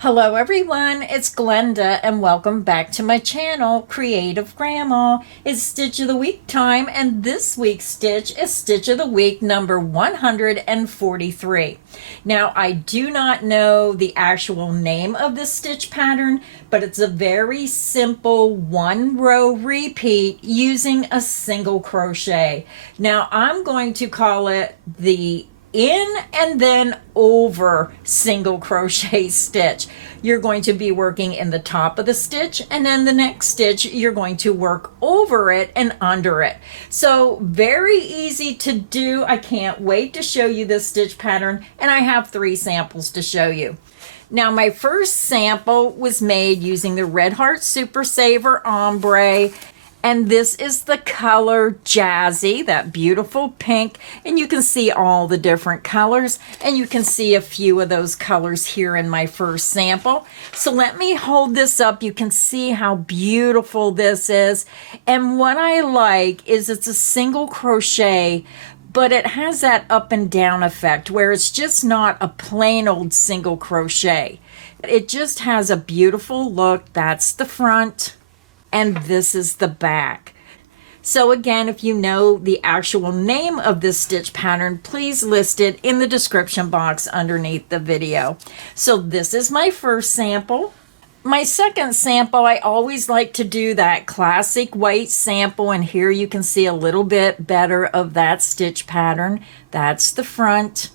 Hello everyone, it's Glenda and welcome back to my channel, Creative Grandma. It's Stitch of the Week time and this week's stitch is Stitch of the Week number 143. Now I do not know the actual name of this stitch pattern, but it's a very simple one row repeat using a single crochet. Now I'm going to call it the in and then over single crochet stitch. You're going to be working in the top of the stitch, and then the next stitch you're going to work over it and under it. So very easy to do. I can't wait to show you this stitch pattern, and I have 3 samples to show you. Now my first sample was made using the Red Heart Super Saver Ombre. And this is the color Jazzy, that beautiful pink. And you can see all the different colors. And you can see a few of those colors here in my first sample. So let me hold this up. You can see how beautiful this is. And what I like is it's a single crochet, but it has that up and down effect where it's just not a plain old single crochet. It just has a beautiful look. That's the front. And this is the back. So again, if you know the actual name of this stitch pattern, please list it in the description box underneath the video. So this is my first sample. My second sample, I always like to do that classic white sample, and here you can see a little bit better of that stitch pattern. That's the front.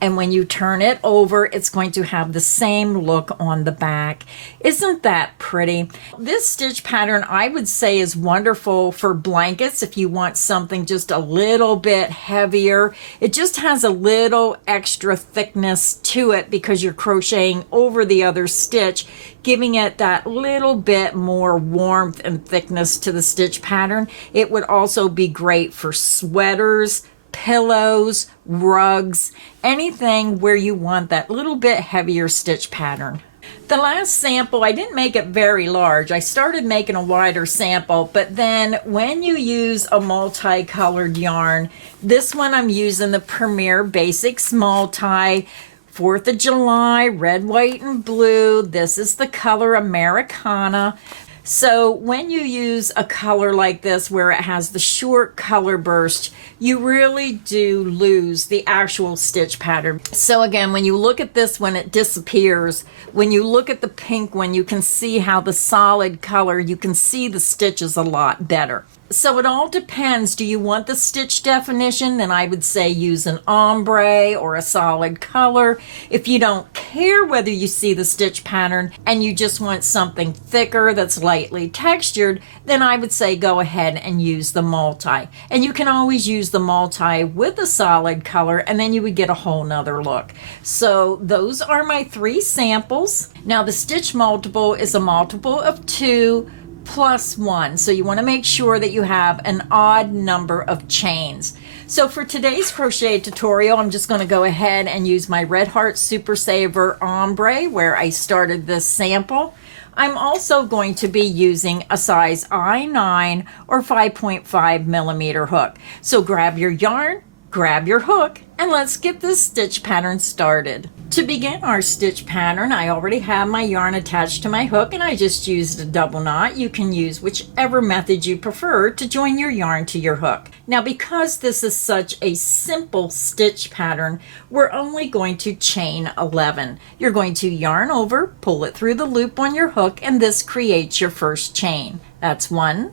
And when you turn it over, it's going to have the same look on the back. Isn't that pretty? This stitch pattern, I would say, is wonderful for blankets if you want something just a little bit heavier. It just has a little extra thickness to it because you're crocheting over the other stitch, giving it that little bit more warmth and thickness to the stitch pattern. It would also be great for sweaters, pillows, rugs, anything where you want that little bit heavier stitch pattern. The last sample, I didn't make it very large. I started making a wider sample, but then when you use a multicolored yarn, this one I'm using the Premier Basics Multi 4th of July, red, white, and blue. This is the color Americana. So when you use a color like this where it has the short color burst, you really do lose the actual stitch pattern. So again, when you look at this one, it disappears. When you look at the pink one, you can see how the solid color, you can see the stitches a lot better. So it all depends. Do you want the stitch definition? Then I would say use an ombre or a solid color. If you don't care whether you see the stitch pattern and you just want something thicker that's lightly textured, then I would say go ahead and use the multi. And you can always use the multi with a solid color, and then you would get a whole nother look. So those are my 3 samples. Now the stitch multiple is a multiple of 2 plus 1. So you want to make sure that you have an odd number of chains. So for today's crochet tutorial, I'm just going to go ahead and use my Red Heart Super Saver Ombre where I started this sample. I'm also going to be using a size I9 or 5.5 millimeter hook. So grab your yarn, grab your hook, and let's get this stitch pattern started. To begin our stitch pattern, I already have my yarn attached to my hook and I just used a double knot. You can use whichever method you prefer to join your yarn to your hook. Now because this is such a simple stitch pattern, we're only going to chain 11. You're going to yarn over, pull it through the loop on your hook, and this creates your first chain. That's 1,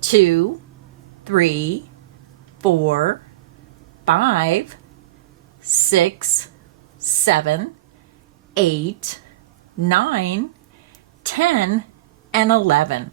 2, 3, 4, 5, 6, 7, 8, 9, 10, and 11.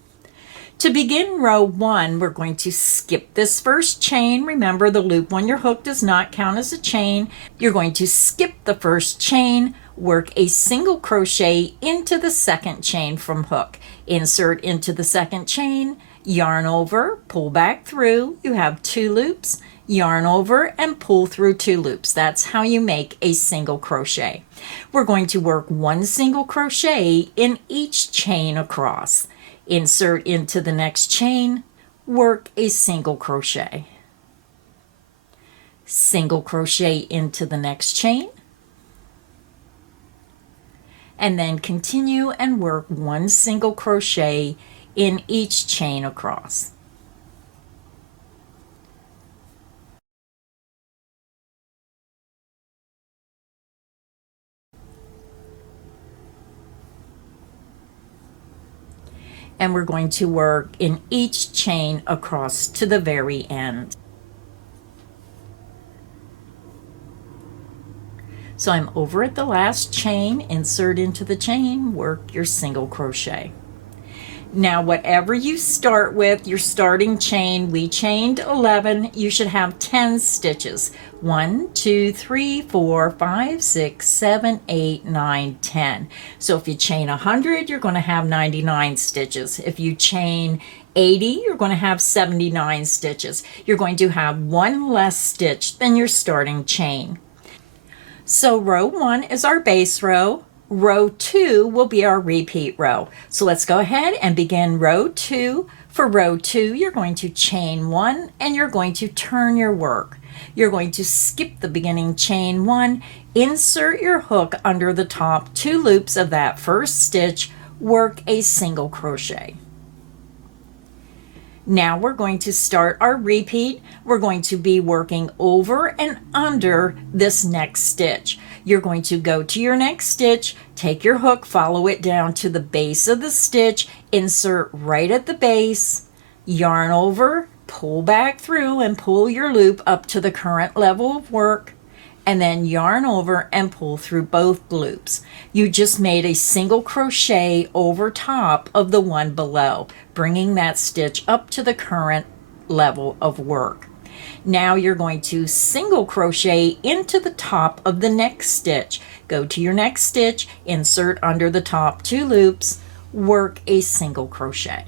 To begin row 1, we're going to skip this first chain. Remember, the loop on your hook does not count as a chain. You're going to skip the first chain, work a single crochet into the second chain from hook. Insert into the second chain, yarn over, pull back through. You have 2 loops. Yarn over and pull through 2 loops. That's how you make a single crochet. We're going to work 1 single crochet in each chain across. Insert into the next chain, work a single crochet. Single crochet into the next chain, and then continue and work 1 single crochet in each chain across. And we're going to work in each chain across to the very end. So I'm over at the last chain, insert into the chain, work your single crochet. Now whatever you start with, your starting chain, we chained 11, you should have 10 stitches. 1, 2, 3, 4, 5, 6, 7, 8, 9, 10. So if you chain 100, you're going to have 99 stitches. If you chain 80, you're going to have 79 stitches. You're going to have 1 less stitch than your starting chain. So row 1 is our base row. Row 2 will be our repeat row. So let's go ahead and begin row 2. For row 2, you're going to chain 1 and you're going to turn your work. You're going to skip the beginning chain 1, insert your hook under the top 2 loops of that first stitch, work a single crochet. Now we're going to start our repeat. We're going to be working over and under this next stitch. You're going to go to your next stitch, take your hook, follow it down to the base of the stitch, insert right at the base, yarn over, pull back through and pull your loop up to the current level of work, and then yarn over and pull through both loops. You just made a single crochet over top of the one below, bringing that stitch up to the current level of work. Now you're going to single crochet into the top of the next stitch. Go to your next stitch, insert under the top 2 loops, work a single crochet.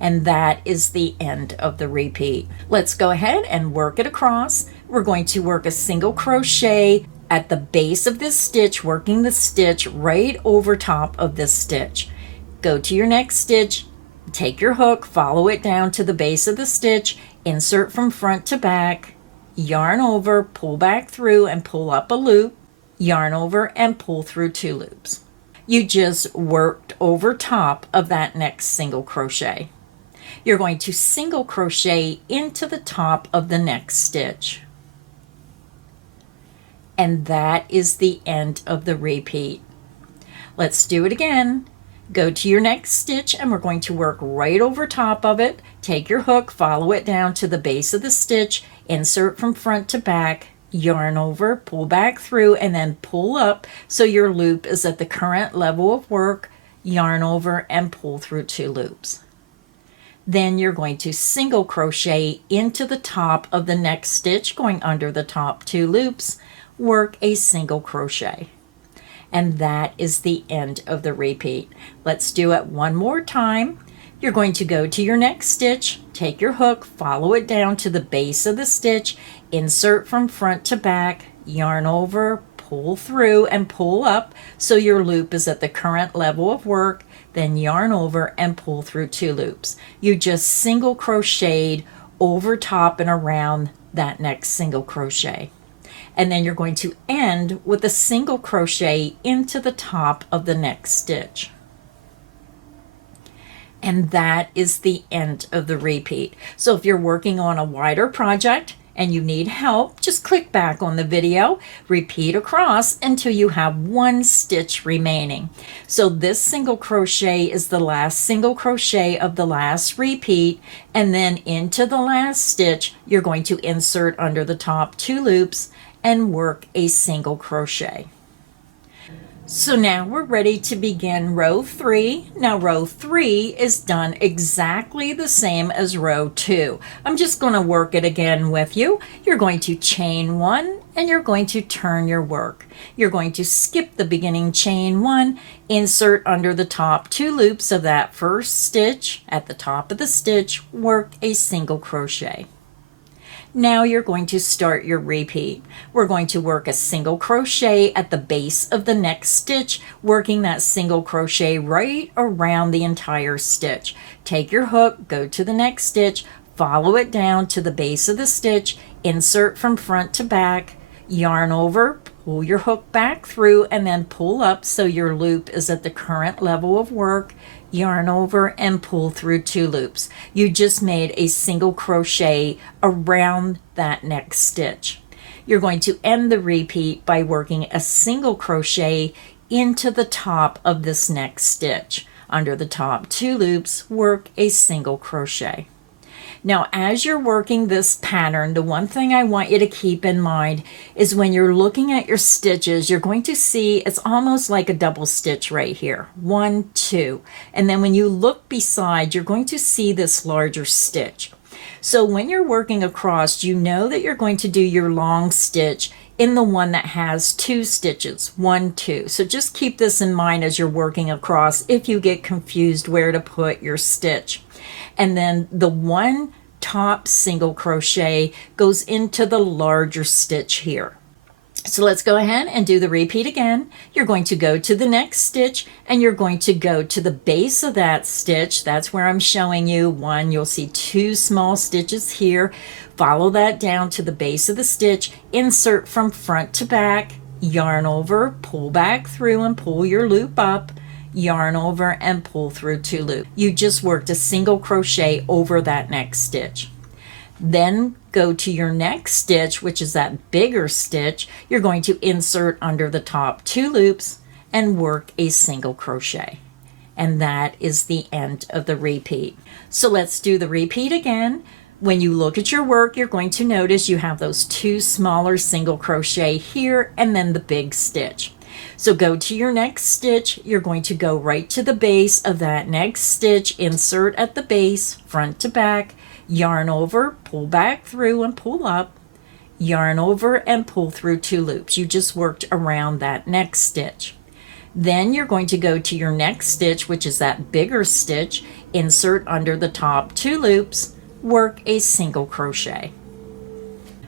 And that is the end of the repeat. Let's go ahead and work it across. We're going to work a single crochet at the base of this stitch, working the stitch right over top of this stitch. Go to your next stitch, take your hook, follow it down to the base of the stitch, insert from front to back, yarn over, pull back through and pull up a loop, yarn over and pull through 2 loops. You just worked over top of that next single crochet. You're going to single crochet into the top of the next stitch. And that is the end of the repeat. Let's do it again. Go to your next stitch and we're going to work right over top of it. Take your hook, follow it down to the base of the stitch, insert from front to back, yarn over, pull back through, and then pull up so your loop is at the current level of work, yarn over and pull through 2 loops. Then you're going to single crochet into the top of the next stitch, going under the top 2 loops, work a single crochet. And that is the end of the repeat. Let's do it one more time. You're going to go to your next stitch, take your hook, follow it down to the base of the stitch, insert from front to back, yarn over, pull through and pull up so your loop is at the current level of work, then yarn over and pull through 2 loops. You just single crocheted over top and around that next single crochet. And then you're going to end with a single crochet into the top of the next stitch. And that is the end of the repeat. So if you're working on a wider project and you need help, just click back on the video, repeat across until you have 1 stitch remaining. So this single crochet is the last single crochet of the last repeat, and then into the last stitch, you're going to insert under the top 2 loops and work a single crochet. So now we're ready to begin row 3. Now row 3 is done exactly the same as row 2. I'm just going to work it again with you. You're going to chain 1 and you're going to turn your work. You're going to skip the beginning chain 1, insert under the top 2 loops of that first stitch. At the top of the stitch, work a single crochet. Now you're going to start your repeat. We're going to work a single crochet at the base of the next stitch, working that single crochet right around the entire stitch. Take your hook, go to the next stitch, follow it down to the base of the stitch, insert from front to back, yarn over, pull your hook back through and then pull up so your loop is at the current level of work. Yarn over and pull through 2 loops. You just made a single crochet around that next stitch. You're going to end the repeat by working a single crochet into the top of this next stitch. Under the top 2 loops, work a single crochet. Now, as you're working this pattern, the one thing I want you to keep in mind is when you're looking at your stitches, you're going to see it's almost like a double stitch right here. 1, 2. And then when you look beside, you're going to see this larger stitch. So when you're working across, you know that you're going to do your long stitch in the one that has 2 stitches, 1, 2. So just keep this in mind as you're working across if you get confused where to put your stitch. And then the one top single crochet goes into the larger stitch here. So let's go ahead and do the repeat again. You're going to go to the next stitch and you're going to go to the base of that stitch. That's where I'm showing you one. You'll see 2 small stitches here. Follow that down to the base of the stitch, insert from front to back, yarn over, pull back through and pull your loop up, yarn over and pull through 2 loops. You just worked a single crochet over that next stitch. Then go to your next stitch, which is that bigger stitch. You're going to insert under the top 2 loops and work a single crochet. And that is the end of the repeat. So let's do the repeat again. When you look at your work, you're going to notice you have those 2 smaller single crochet here and then the big stitch. So go to your next stitch. You're going to go right to the base of that next stitch, insert at the base, front to back, yarn over, pull back through and pull up, yarn over and pull through 2 loops. You just worked around that next stitch. Then you're going to go to your next stitch, which is that bigger stitch, insert under the top 2 loops, work a single crochet.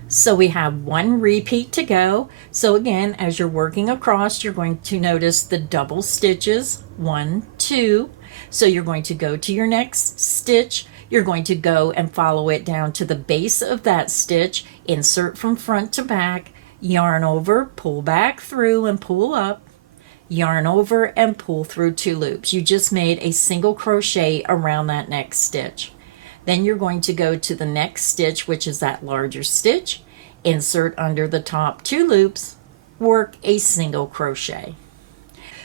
So we have 1 repeat to go. So again, as you're working across, you're going to notice the double stitches, 1, 2. So you're going to go to your next stitch. You're going to go and follow it down to the base of that stitch, insert from front to back, yarn over, pull back through and pull up, yarn over and pull through 2 loops. You just made a single crochet around that next stitch. Then you're going to go to the next stitch, which is that larger stitch, insert under the top 2 loops, work a single crochet.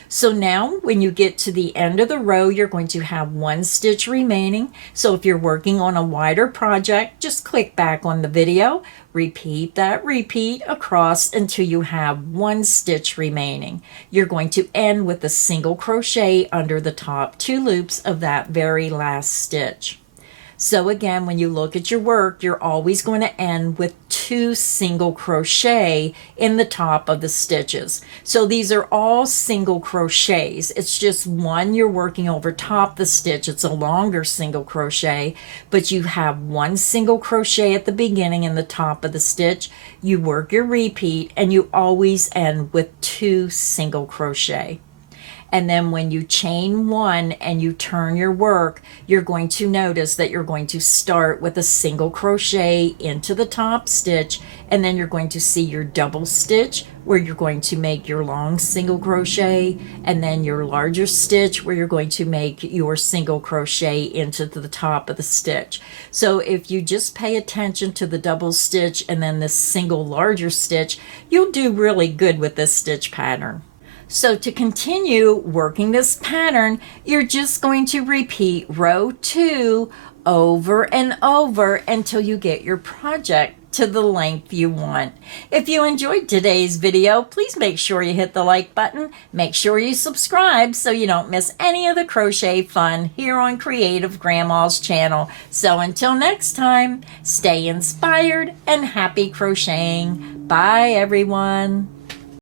So now when you get to the end of the row, you're going to have 1 stitch remaining. So if you're working on a wider project, just click back on the video, repeat that repeat across until you have 1 stitch remaining. You're going to end with a single crochet under the top 2 loops of that very last stitch. So again, when you look at your work, you're always going to end with 2 single crochet in the top of the stitches. So these are all single crochets. It's just one you're working over top the stitch. It's a longer single crochet, but you have 1 single crochet at the beginning in the top of the stitch. You work your repeat and you always end with 2 single crochet. And then when you chain 1 and you turn your work, you're going to notice that you're going to start with a single crochet into the top stitch, and then you're going to see your double stitch where you're going to make your long single crochet, and then your larger stitch where you're going to make your single crochet into the top of the stitch. So if you just pay attention to the double stitch and then this single larger stitch, you'll do really good with this stitch pattern. So to continue working this pattern, you're just going to repeat row 2 over and over until you get your project to the length you want. If you enjoyed today's video, please make sure you hit the like button. Make sure you subscribe so you don't miss any of the crochet fun here on Creative Grandma's channel. So until next time, stay inspired and happy crocheting. Bye everyone.